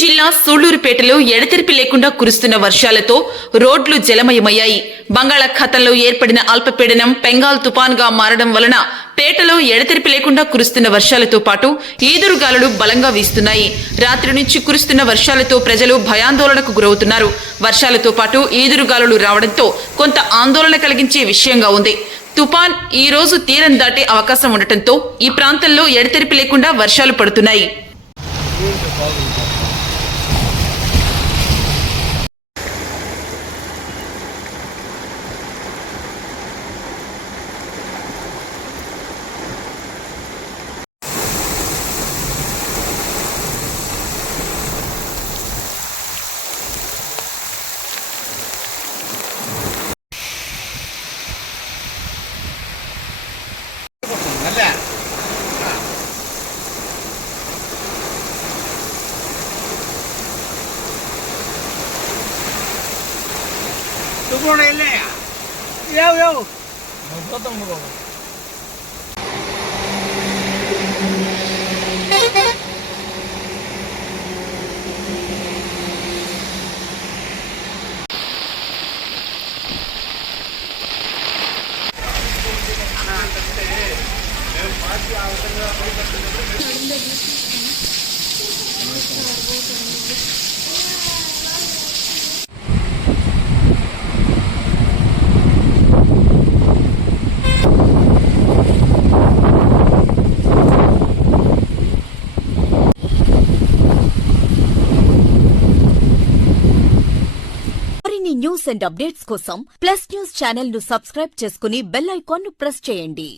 జిల్లా సూళ్లూరుపేటలో ఎడతెరిపి లేకుండా కురుస్తున్న వర్షాలతో రోడ్లు జలమయమయ్యాయి. బంగాళాఖాతంలో ఏర్పడిన అల్పపీడనం పెంగాల్ తుపాన్గా మారడం వలన పేటలో ఎడతెరిపి లేకుండా కురుస్తున్న వర్షాలతో పాటు ఈదురుగాలులు బలంగా వీస్తున్నాయి. రాత్రి నుంచి కురుస్తున్న వర్షాలతో ప్రజలు భయాందోళనకు గురవుతున్నారు. వర్షాలతో పాటు ఈదురుగాలులు రావడంతో కొంత ఆందోళన కలిగించే విషయంగా ఉంది. తుపాన్ ఈ రోజు తీరం దాటే అవకాశం ఉండటంతో ఈ ప్రాంతంలో ఎడతెరిపి లేకుండా వర్షాలు పడుతున్నాయి. Tu pone el lea. Yo. Nosotros no. News and updates కోసం ప్లస్ న్యూస్ ఛానల్ ను సబ్స్క్రైబ్ చేసుకుని బెల్ ఐకాన్ ను ప్రెస్ చేయండి.